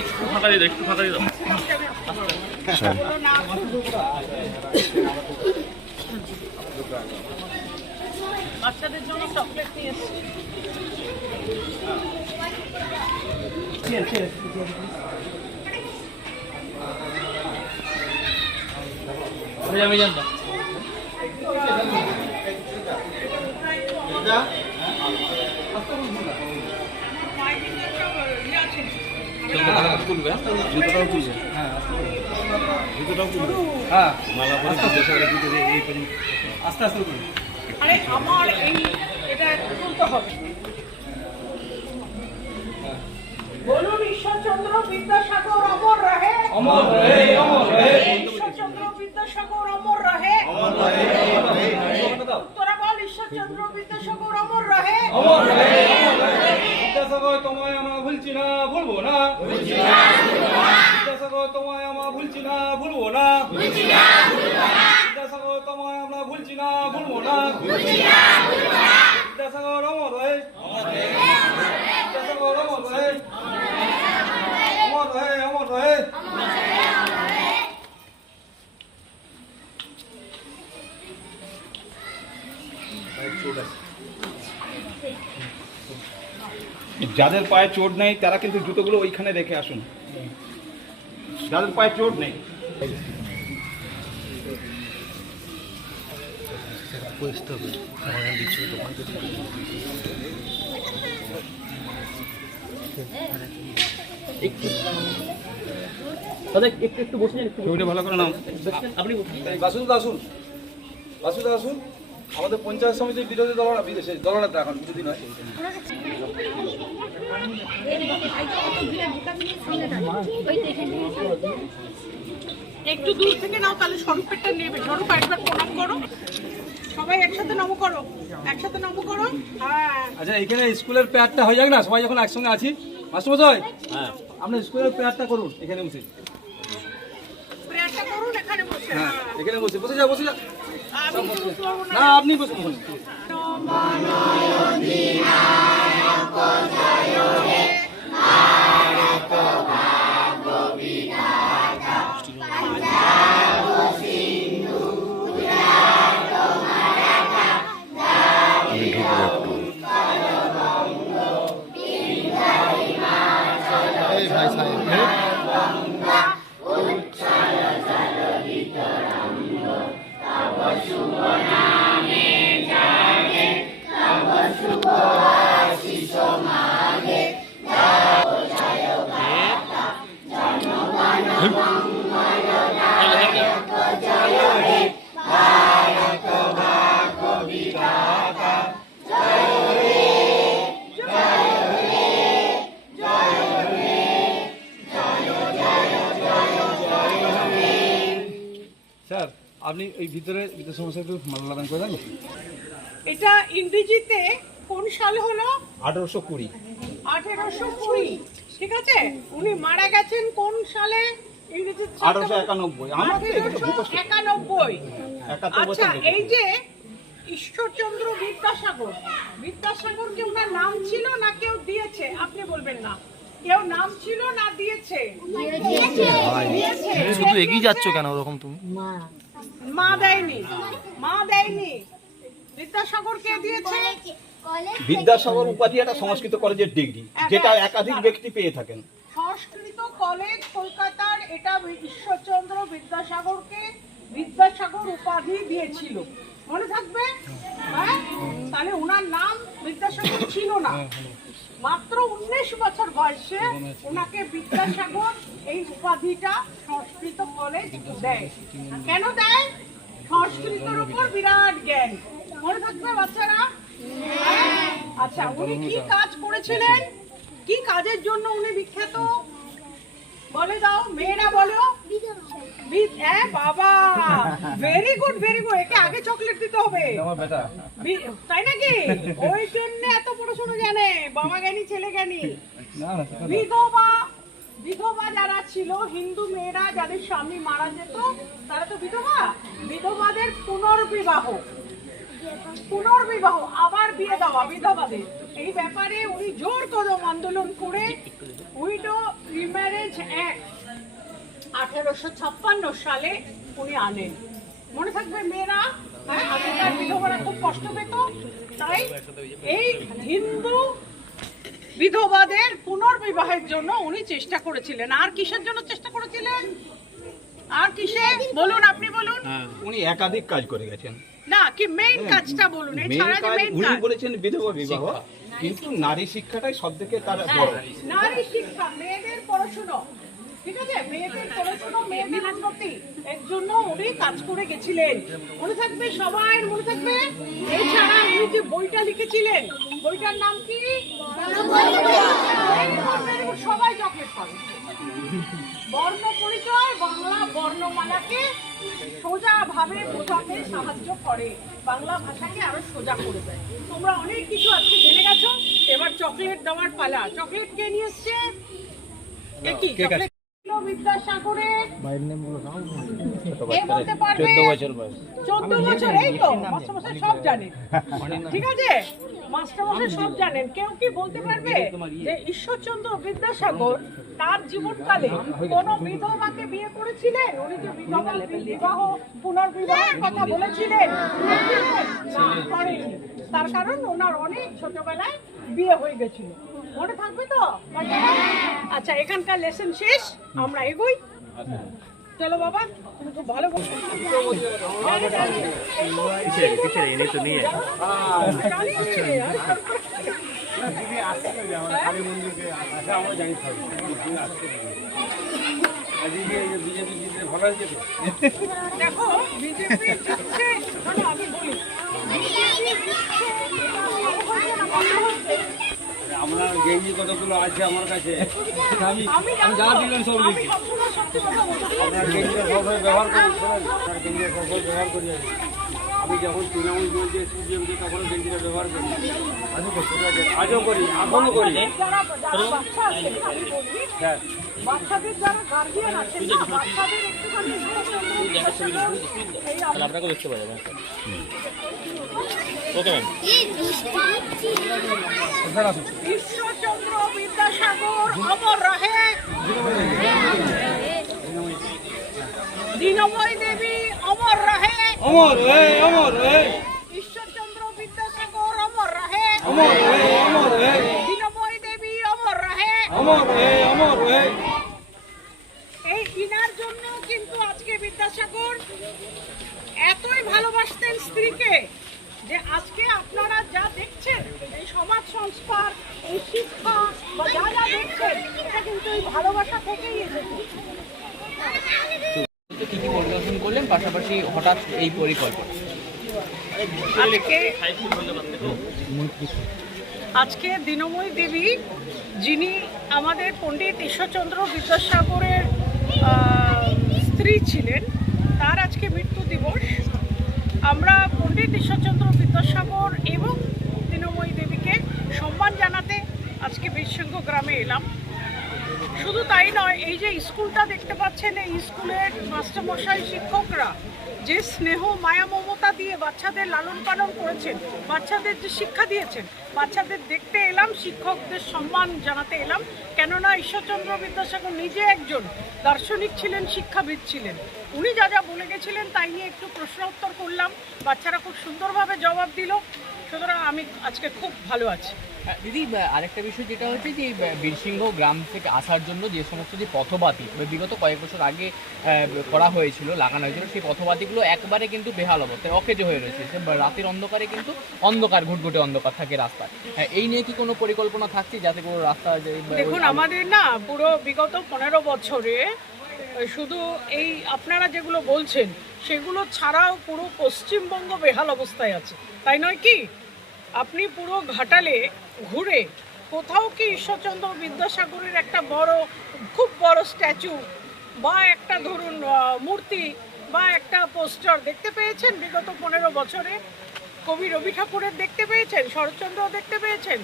একটু ফাঁকা দিয়ে দাও, একটু ফাঁকা দিয়ে দাও। বাচ্চাদের জন্য চকলেট নিয়ে এসেছি। আমি জানতো তুলবে, জুতোটাও তুলবে। জুতোটাও তুলবে। হ্যাঁ, মালা পরে জুতো এই পর্যন্ত আস্তে আস্তে তুলবে। আরে আমার এই এটা তুলতে হবে। বলুন ঈশ্বরচন্দ্র বিদ্যাসাগর অমর রহে, অমর রহে, অমর রহে। ঈশ্বরচন্দ্র বিদ্যাসাগর অমর রহে, অমর রহে, অমর রহে। তোরা বল ঈশ্বরচন্দ্র বিদ্যাসাগর অমর রহে, অমর রহে, অমর রহে। বিদ্যাসাগর তোমায় আমরা ভুলছি না, ভুলবো না, ভুলছি না, ভুলবো না। বিদ্যাসাগর তোমায় আমরা ভুলছি না, ভুলবো না, ভুলছি না, ভুলবো না। বিদ্যাসাগর তোমায় আমরা ভুলছি না, ভুলবো না, ভুলছি না, ভুলবো না। বিদ্যাসাগর অমর রহে, অমর রহে। বিদ্যাসাগর অমর রহে, অমর রহে, অমর রহে। যাদের পায়ে চোট নেই তারা কিন্তু জুতোগুলো ওইখানে রেখে আসুন, যাদের পায়ে চোট নেই। একটু একটু বসে যান, ছবিটা ভালো করে নাও। আপনি বসুন। বাসুদা আসুন, বাসুদা আসুন। আমাদের পঞ্চায়েত সমিতির বিরোধী দলনেতা এখন বিরোধী নয়। একটু দূর থেকে নাও, তাহলে স্বরূপেরটা নেবে। স্বরূপ একবার প্রণাম করো, সবাই একসাথে নম করো, একসাথে নম করো। হ্যাঁ, আচ্ছা, এখানে স্কুলের প্রেয়ারটা হয়ে যাক না, সবাই যখন একসঙ্গে আছি। মাস্টারমশাই, হ্যাঁ, আপনার স্কুলের প্রেয়ারটা করুন এখানে বসে। প্রেয়ারটা করুন এখানে বসে। হ্যাঁ, এখানে বসে বসে যা, বসে যা। আমি তো বসতে পারবো না। না, আপনি বসুন ওখানে। স্যার, আপনি ওই ভিতরে সমস্যা একটু মালা দান করে দেন। এটা ইংরেজিতে কোন সাল হলো? 1820। 1820। ঠিক আছে, উনি মারা গেছেন কোন সালে? ইংরেজি 1891। আমাকে এটা তো মুখস্থ। 1891। 71 আচ্ছা, বছর। এই যে ঈশ্বরচন্দ্র বিদ্যাসাগর, বিদ্যাসাগর কি ওনার নাম ছিল না কেউ দিয়েছে? আপনি বলবেন না, কেউ নাম ছিল না দিয়েছে? দিয়েছে। শুধু এগিয়ে যাচ্ছ কেন ওরকম তুমি? মা দেয়নি, মা দেয়নি। বিদ্যাসাগর কে দিয়েছে? বিদ্যাসাগর উপাধি একটা সংস্কৃত কলেজের ডিগ্রি, যেটা একাধিক ব্যক্তি পেয়ে থাকেন। সংস্কৃত কলেজ কলকাতার এটা ঈশ্বরচন্দ্র বিদ্যাসাগরকে বিদ্যাসাগর উপাধি দিয়েছিল, মনে থাকবে? হ্যাঁ, তাহলে ওনার নাম বিদ্যাসাগর ছিল না। মাত্র 19 বছর বয়সে ওনাকে বিদ্যাসাগর এই উপাধিটা সংস্কৃত কলেজ দেয়। কেন দেয়? সংস্কৃতের উপর বিরাট জ্ঞান, মনে থাকবে বাচ্চারা? আচ্ছা, উনি কি কাজ করেছিলেন? কি কাজের জন্য উনি বিখ্যাত? বলে দাও, মেয়েরা বলো। বাবা, ভেরি গুড, ভেরি গুড। একে আগে চকলেট দিতে হবে, তাই নাকি? ওই জন্য এত পড়াশোনা জানে, বাবা জ্ঞানী ছেলে জ্ঞানী। বিধবা, বিধবা যারা ছিল, হিন্দু মেয়েরা যাদের স্বামী মারা যেত, তারা তো বিধবা। বিধবাদের পুনর্বিবাহ, পুনর্বিবাহ আবার বিয়ে দেওয়া বিধবাদের এই ব্যাপারে উনি জোর কদম আন্দোলন করে উইডো রিম্যারেজ অ্যাক্ট 1856 সালে উনি আনেন। মনে থাকবে মেয়েরা, হ্যাঁ, আগেকার বিধবারা খুব কষ্ট পেত, তাই এই হিন্দু বিধবাদের পুনর্বিবাহের জন্য উনি চেষ্টা করেছিলেন। আর কিসের জন্য চেষ্টা করেছিলেন? আর কিসে বলুন, আপনি বলুন। উনি একাধিক কাজ করে গেছেন। না, কি মেইন কাজটা বলুন, মেইন এছাড়া যে কাজ মেইন উনি কাজ। বলেছেন বিধবা বিবাহ, কিন্তু নারী শিক্ষাটাই সব থেকে তার বড়। নারী শিক্ষা, মেয়েদের পড়াশোনা, ঠিক আছে, মেয়েদের পড়াশোনা, মেয়েদের উন্নতি, এর জন্য উনি কাজ করে গেছিলেন। মনে থাকবে, সবাই মনে থাকবে। এছাড়া উনি যে বইটা লিখেছিলেন, বইটার নাম কি? সবাই চকলেট পাবে। বর্ণ পরিচয়, বাংলা বর্ণমালাকে সোজাভাবে বোঝাতে সাহায্য করে, বাংলা ভাষাকে আরো সোজা করে দেয়। তোমরা অনেক কিছু আজকে জেনে গেছো, এবার চকলেট দেওয়ার পালা। চকলেট কে নিয়ে এসছে? কি চকলেট? বিদ্যাসাগরের কে বলতে পারবে? 14 বছর, এই তো মাস্টারমশাই সব জানেন, ঠিক আছে, মাস্টারমশাই সব জানেন। কেউ কি বলতে পারবে যে ঈশ্বরচন্দ্র বিদ্যাসাগর তার জীবনকালে কোন বিধবাকে বিয়ে করেছিলেন? উনি যে বিবাহ পুনর্বিবাহের কথা বলেছিলেন, না, করেননি। তার কারণ ওনার অনেক ছোটবেলায় বিয়ে হয়ে গেছিল। মনে থাকবে তো? আচ্ছা, এখানকার লেসন শেষ, আমরা এগোই। চলো বাবা, তুমি খুব ভালো বলছো। দেখো, বিজেপি জিতছে, শোনো আমি বলি, বিজেপি জিতছে, আমরা গেঞ্জি কতগুলো আছে আমার কাছে, আমি যা দিলেন সব আমি সবসময় সত্যি কথা বলছি। আপনার গেঞ্জিটা সবসময় ব্যবহার করি, শোনেন, আপনার গেঞ্জিটা সবসময় ব্যবহার করি আমি। আমি যখন তৃণমূল চলছে, সিপিএমকে, তখন গেঞ্জিটা ব্যবহার করি। আজও করি, এখনো করি। যারা বাচ্চা আছে, আমি বলি, হ্যাঁ, বাচ্চাদের যারা গার্জিয়ান আছেন না, বাচ্চাদের একটুখানি এই আপনাকেও দেখতে পাওয়া যাবে। Okay ma'am. ঈশ্বরচন্দ্র বিদ্যাসাগর অমর রহে, দীনময়ী দেবী অমর রহে, অমর হে, অমর হে, ঈশ্বরচন্দ্র বিদ্যাসাগর অমর রহে, অমর হে, অমর হে, দীনময়ী দেবী অমর রহে। অমর হে, অমর হে। এই ইনার জন্য কিন্তু আজকে বিদ্যাসাগর এতই ভালোবাসতেন স্ত্রীকে যে আজকে আপনারা যা দেখছেন, এই সমাজ সংস্কার, এই শিক্ষা বা যা যা দেখছেন, এটা কিন্তু এই ভালোবাসা থেকেই এসেছে। কি কি পরিদর্শন করলেন, পাশাপাশি হঠাৎ এই পরিকল্পনা? আজকে দীনময়ী দেবী, যিনি আমাদের পণ্ডিত ঈশ্বরচন্দ্র বিদ্যাসাগরের স্ত্রী ছিলেন, তার আজকে মৃত্যু দিবস। আমরা পণ্ডিত ঈশ্বরচন্দ্র বিদ্যাসাগর এবং দীনময়ী দেবীকে সম্মান জানাতে আজকে বীরসিংহ গ্রামে এলাম। শুধু তাই নয়, এই যে স্কুলটা দেখতে পাচ্ছেন, এই স্কুলের মাস্টারমশাই, শিক্ষকরা যে স্নেহ মায়া মমতা দিয়ে বাচ্চাদের লালন পালন করেছেন, বাচ্চাদের যে শিক্ষা দিয়েছেন, বাচ্চাদের দেখতে এলাম, শিক্ষকদের সম্মান জানাতে এলাম। কেননা ঈশ্বরচন্দ্র বিদ্যাসাগর নিজে একজন দার্শনিক ছিলেন, শিক্ষাবিদ ছিলেন। উনি যা যা বলে গেছিলেন তাই নিয়ে একটু প্রশ্ন উত্তর করলাম, বাচ্চারা খুব সুন্দরভাবে জবাব দিল। সুতরাং আমি আজকে খুব ভালো আছি। দিদি, আরেকটা বিষয় যেটা হচ্ছে যে বীরসিংহ গ্রাম থেকে আসার জন্য যে সমস্ত যে পথবাতি বিগত কয়েক বছর আগে করা হয়েছিল, লাগানো হয়েছিল, সেই পথবাতিগুলো একবারে কিন্তু বেহাল অবস্থায় অকেজো হয়ে রয়েছে। রাতের অন্ধকারে কিন্তু অন্ধকার, ঘুটঘুটে অন্ধকার থাকে রাস্তায়। এই নিয়ে কি কোনো পরিকল্পনা থাকছে যাতে কোনো রাস্তা? দেখুন, আমাদের না পুরো বিগত 15 বছরে শুধু এই আপনারা যেগুলো বলছেন সেগুলো ছাড়াও পুরো পশ্চিমবঙ্গ বেহাল অবস্থায় আছে, তাই নয় কি? আপনি পুরো ঘাটালে ঘুরে কোথাও কি ঈশ্বরচন্দ্র বিদ্যাসাগরের একটা খুব বড় স্ট্যাচু বা একটা ধরুন মূর্তি বা একটা পোস্টার দেখতে পেয়েছেন বিগত 15 বছরে? কবি রবি ঠাকুরের দেখতে পেয়েছেন, শরৎচন্দ্র দেখতে পেয়েছেন,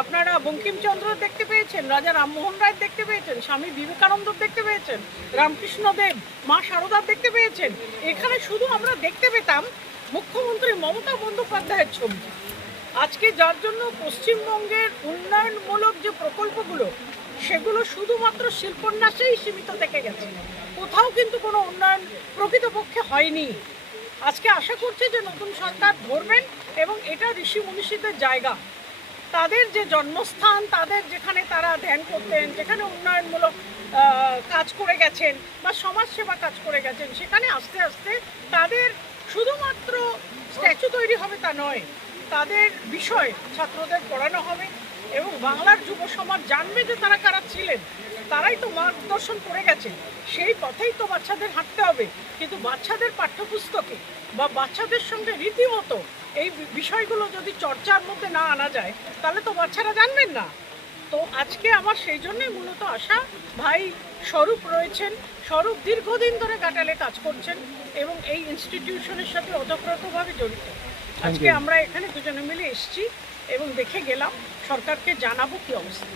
আপনারা বঙ্কিমচন্দ্র দেখতে পেয়েছেন, রাজা রামমোহন রায় দেখতে পেয়েছেন, স্বামী বিবেকানন্দ দেখতে পেয়েছেন, রামকৃষ্ণ দেব, মা শারদার দেখতে পেয়েছেন। এখানে শুধু আমরা দেখতে পেতাম মুখ্যমন্ত্রী মমতা বন্দ্যোপাধ্যায়ের ছবি। আজকে যার জন্য পশ্চিমবঙ্গের উন্নয়নমূলক যে প্রকল্পগুলো সেগুলো শুধুমাত্র শিল্পন্যাসেই সীমিত থেকে গেছে, কোথাও কিন্তু কোনো উন্নয়ন প্রকৃতপক্ষে হয়নি। আজকে আশা করছি যে নতুন সরকার ধরবেন এবং এটা ঋষি মনীষীদের জায়গা, তাদের যে জন্মস্থান, তাদের যেখানে তারা ধ্যান করতেন, যেখানে উন্নয়নমূলক কাজ করে গেছেন বা সমাজসেবা কাজ করে গেছেন, সেখানে আস্তে আস্তে তাদের শুধুমাত্র স্ট্যাচু তৈরি হবে তা নয়, তাদের বিষয় ছাত্রদের পড়ানো হবে এবং বাংলার যুব সমাজ জানবে যে তারা কারা ছিলেন, তারাই তো মার্গদর্শন করে গেছেন, সেই পথেই তো বাচ্চাদের হাঁটতে হবে। কিন্তু বাচ্চাদের পাঠ্যপুস্তকে বা বাচ্চাদের সঙ্গে রীতিমতো এই বিষয়গুলো যদি চর্চার মধ্যে না আনা যায় তাহলে তো বাচ্চারা জানবেন না। তো আজকে আমার সেই জন্যই মূলত আশা, ভাই স্বরূপ রয়েছেন, স্বরূপ দীর্ঘদিন ধরে ঘাটালে কাজ করছেন এবং এই ইনস্টিটিউশনের সাথে ওতপ্রোতভাবে জড়িত। আজকে আমরা এখানে দুজনে মিলে এসেছি এবং দেখে গেলাম, সরকারকে জানাবো কি অবস্থা।